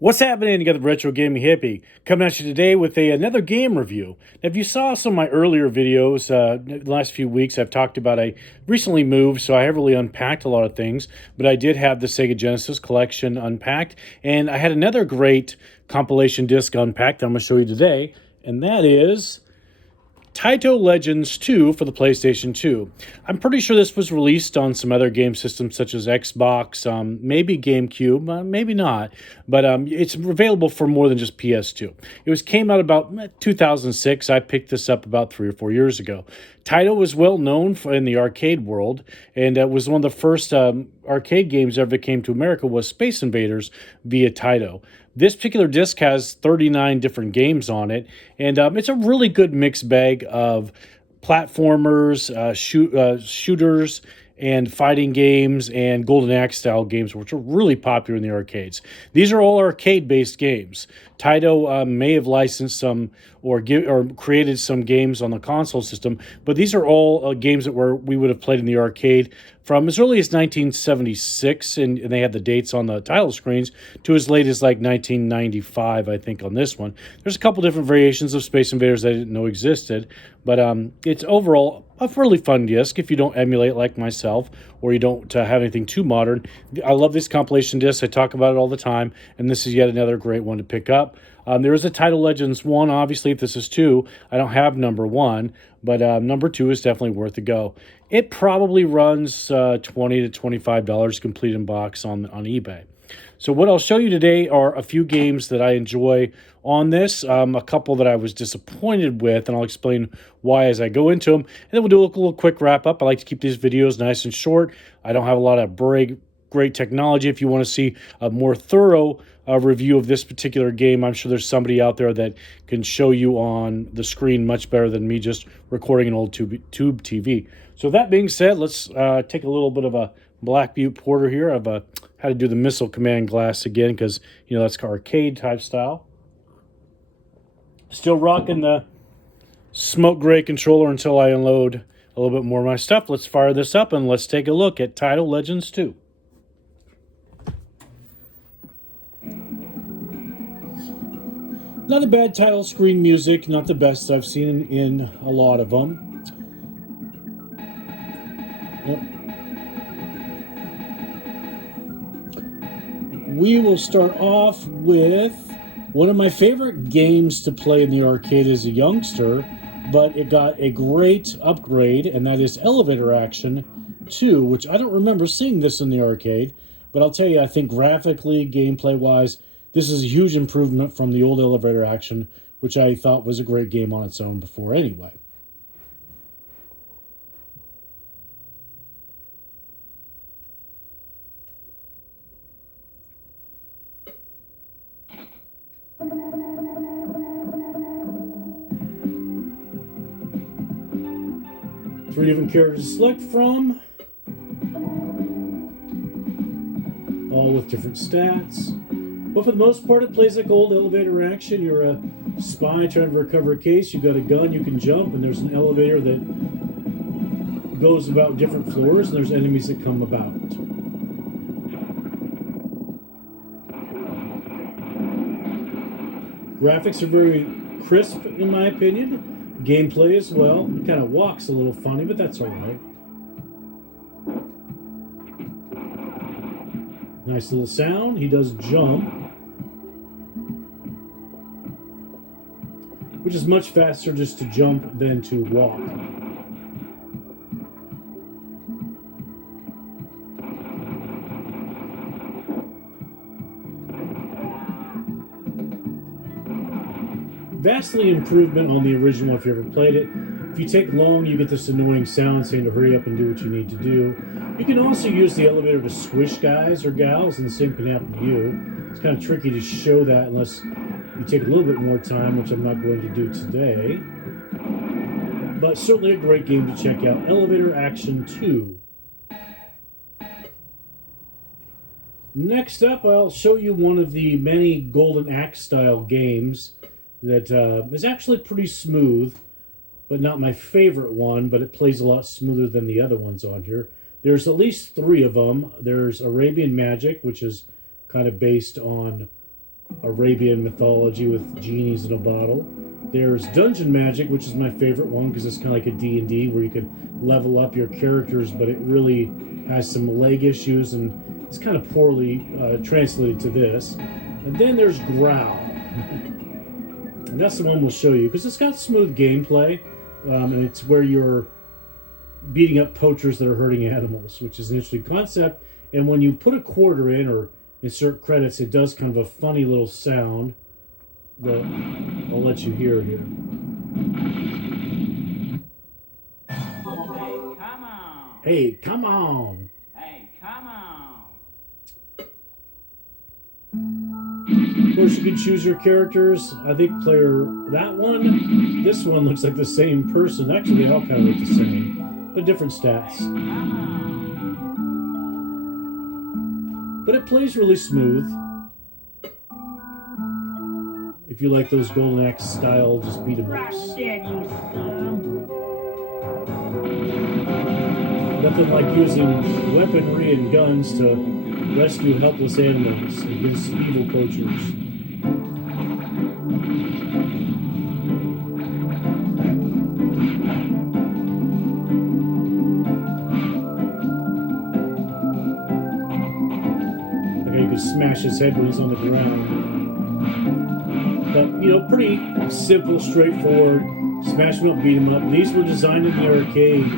What's happening? You got the Retro Gaming Hippie coming at you today with another game review. Now, if you saw some of my earlier videos, the last few weeks, I've talked about I recently moved, so I haven't really unpacked a lot of things, but I did have the Sega Genesis collection unpacked, and I had another great compilation disc unpacked that I'm going to show you today, and that is Taito Legends 2 for the PlayStation 2. I'm pretty sure this was released on some other game systems such as Xbox, maybe GameCube, maybe not, but it's available for more than just PS2. Came out about 2006. I picked this up about 3 or 4 years ago. Taito was well known in the arcade world, and was one of the first arcade games ever that came to America was Space Invaders via Taito. This particular disc has 39 different games on it, and it's a really good mixed bag of platformers, shooters, and fighting games, and Golden Axe style games, which are really popular in the arcades. These are all arcade-based games. Taito may have licensed some or created some games on the console system, but these are all games that we would have played in the arcade from as early as 1976, and they had the dates on the title screens, to as late as like 1995, I think, on this one. There's a couple different variations of Space Invaders I didn't know existed, but it's overall a really fun disc if you don't emulate like myself, or you don't have anything too modern. I love this compilation disc. I talk about it all the time, and this is yet another great one to pick up. There is a Taito Legends 1, obviously, if this is 2. I don't have number 1, but number 2 is definitely worth a go. It probably runs $20 to $25 complete in box on eBay. So what I'll show you today are a few games that I enjoy on this, a couple that I was disappointed with, and I'll explain why as I go into them. And then we'll do a little quick wrap-up. I like to keep these videos nice and short. I don't have a lot of great technology. If you want to see a more thorough review of this particular game, I'm sure there's somebody out there that can show you on the screen much better than me just recording an old tube TV. So that being said, let's take a little bit of a Black Butte Porter here of how to do the missile command glass again, because that's arcade type style. Still rocking the smoke gray controller until I unload a little bit more of my stuff. Let's fire this up and let's take a look at Taito Legends 2. Not a bad title screen music, not the best I've seen in a lot of them. We will start off with one of my favorite games to play in the arcade as a youngster, but it got a great upgrade, and that is Elevator Action 2, which I don't remember seeing this in the arcade, but I'll tell you, I think graphically, gameplay-wise, this is a huge improvement from the old Elevator Action, which I thought was a great game on its own before anyway. Three different characters to select from, all with different stats. But for the most part, it plays like old Elevator Action. You're a spy trying to recover a case. You've got a gun, you can jump, and there's an elevator that goes about different floors, and there's enemies that come about. Graphics are very crisp, in my opinion. Gameplay as well. It kind of walks a little funny, but that's all right. Nice little sound. He does jump, which is much faster just to jump than to walk. Vastly improvement on the original if you ever played it. If you take long, you get this annoying sound saying to hurry up and do what you need to do. You can also use the elevator to squish guys or gals, and the same can happen to you. It's kind of tricky to show that unless you take a little bit more time, which I'm not going to do today. But certainly a great game to check out. Elevator Action 2. Next up, I'll show you one of the many Golden Axe style games that is actually pretty smooth, but not my favorite one, but it plays a lot smoother than the other ones on here. There's at least 3 of them. There's Arabian Magic, which is kind of based on Arabian mythology with genies in a bottle. There's Dungeon Magic, which is my favorite one because it's kind of like a D&D where you can level up your characters, but it really has some leg issues and it's kind of poorly translated to this. And then there's Growl. And that's the one we'll show you because it's got smooth gameplay, and it's where you're beating up poachers that are hurting animals, which is an interesting concept. And when you put a quarter in or insert credits, it does kind of a funny little sound that I'll let you hear here. Hey, come on! Hey, come on! Of course, you can choose your characters. I think player that one, this one looks like the same person. Actually, they all kind of look the same, but different stats. But it plays really smooth. If you like those Golden Axe style, just beat 'em ups. Nothing like using weaponry and guns to rescue helpless animals against evil poachers. Okay, you can smash his head when he's on the ground. But, you know, pretty simple, straightforward. Smash them up, beat them up. These were designed in the arcade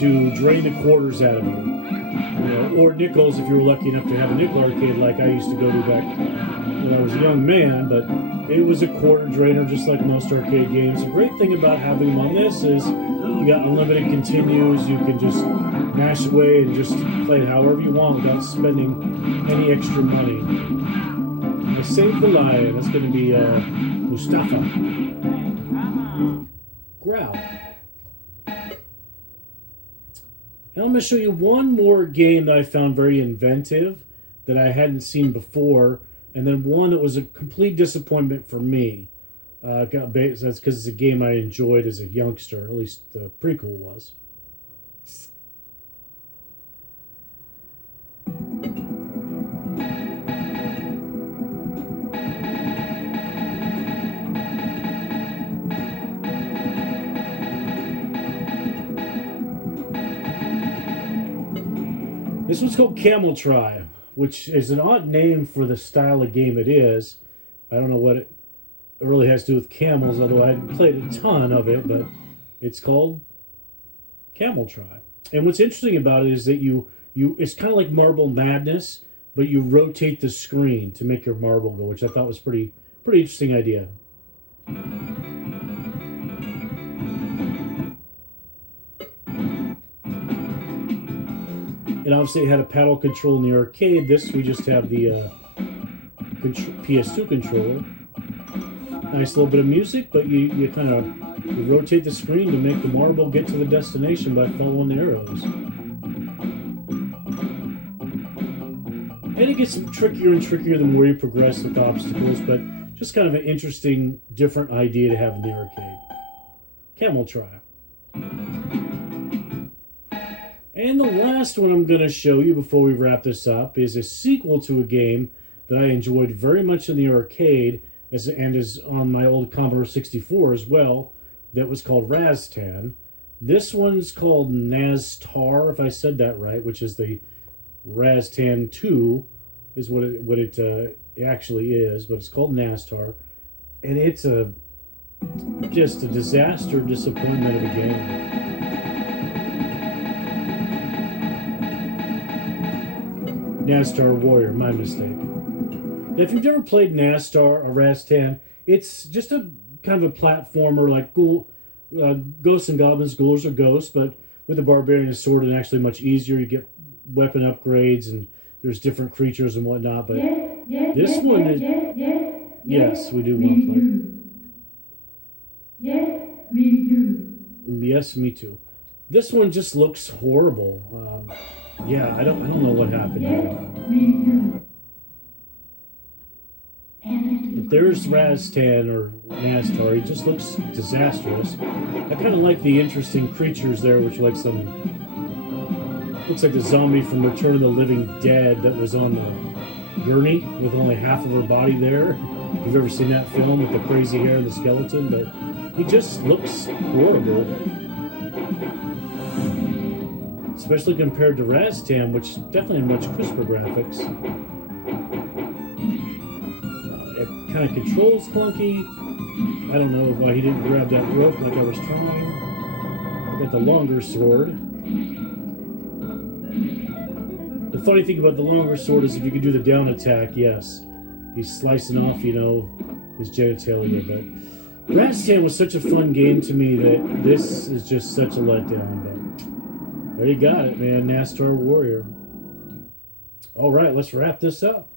to drain the quarters out of you. You know, or nickels if you were lucky enough to have a nickel arcade like I used to go to back when I was a young man. But it was a quarter drainer just like most arcade games. The great thing about having them on this is you got unlimited continues. You can just mash away and just play it however you want without spending any extra money. I saved the lion. That's going to be Mustafa. Growl. And I'm going to show you one more game that I found very inventive that I hadn't seen before, and then one that was a complete disappointment for me. That's because it's a game I enjoyed as a youngster, at least the prequel was. This one's called Camel Tribe, which is an odd name for the style of game it is. I don't know what it really has to do with camels, although I hadn't played a ton of it, but it's called Camel Tribe. And what's interesting about it is that it's kind of like Marble Madness, but you rotate the screen to make your marble go, which I thought was pretty interesting idea. And obviously it had a paddle control in the arcade. This, we just have the PS2 controller. Nice little bit of music, but you kind of rotate the screen to make the marble get to the destination by following the arrows. And it gets trickier and trickier the more you progress with obstacles, but just kind of an interesting, different idea to have in the arcade. Camel Tribe. And the last one I'm going to show you before we wrap this up is a sequel to a game that I enjoyed very much in the arcade and is on my old Commodore 64 as well, that was called Raztan. This one's called Naztar, if I said that right, which is the Raztan 2 is what it actually is, but it's called Naztar. And it's just a disaster disappointment of a game. Naztar Warrior, my mistake. Now, if you've never played Naztar or Raztan, it's just a kind of a platformer like Ghosts and Goblins. Ghouls are ghosts, but with a barbarian sword, and actually much easier. You get weapon upgrades, and there's different creatures and whatnot. But this one is... Yes, we do want to play. Yes, we do. Yes, me too. This one just looks horrible. Yeah, I don't know what happened here. But there's Raztan or Naztar. He just looks disastrous. I kind of like the interesting creatures there, which looks like the zombie from Return of the Living Dead that was on the Gurney with only half of her body there. If you've ever seen that film with the crazy hair and the skeleton, but he just looks horrible. Especially compared to Raztam, which definitely had much crisper graphics. It kind of controls clunky. I don't know why he didn't grab that rope like I was trying. I got the longer sword. The funny thing about the longer sword is if you can do the down attack, yes. He's slicing off, his genitalia. But Raztam was such a fun game to me that this is just such a letdown. But there you got it, man. NASCAR Warrior. All right, let's wrap this up.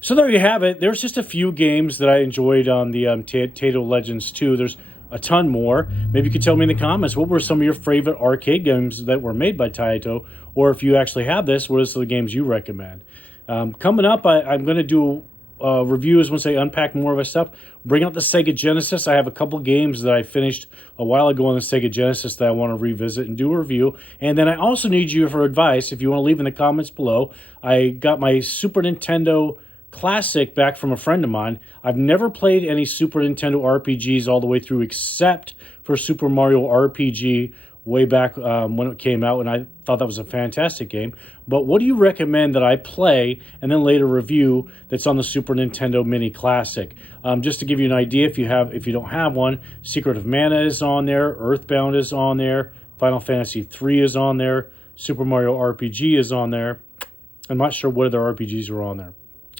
So there you have it. There's just a few games that I enjoyed on the Taito Legends 2. There's a ton more. Maybe you could tell me in the comments, what were some of your favorite arcade games that were made by Taito? Or if you actually have this, what are some of the games you recommend? Coming up, I'm going to do reviews once I unpack more of my stuff. Bring out the Sega Genesis. I have a couple games that I finished a while ago on the Sega Genesis that I want to revisit and do a review. And then I also need you for advice. If you want to leave in the comments below, I got my Super Nintendo Classic back from a friend of mine. I've never played any Super Nintendo RPGs all the way through except for Super Mario RPG way back when it came out, and I thought that was a fantastic game. But what do you recommend that I play and then later review that's on the Super Nintendo Mini Classic? Just to give you an idea, if you don't have one, Secret of Mana is on there, Earthbound is on there, Final Fantasy III is on there, Super Mario RPG is on there. I'm not sure what other RPGs are on there.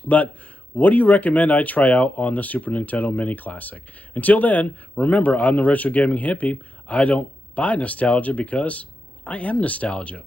But what do you recommend I try out on the Super Nintendo Mini Classic? Until then, remember, I'm the Retro Gaming Hippie. I don't buy nostalgia because I am nostalgia.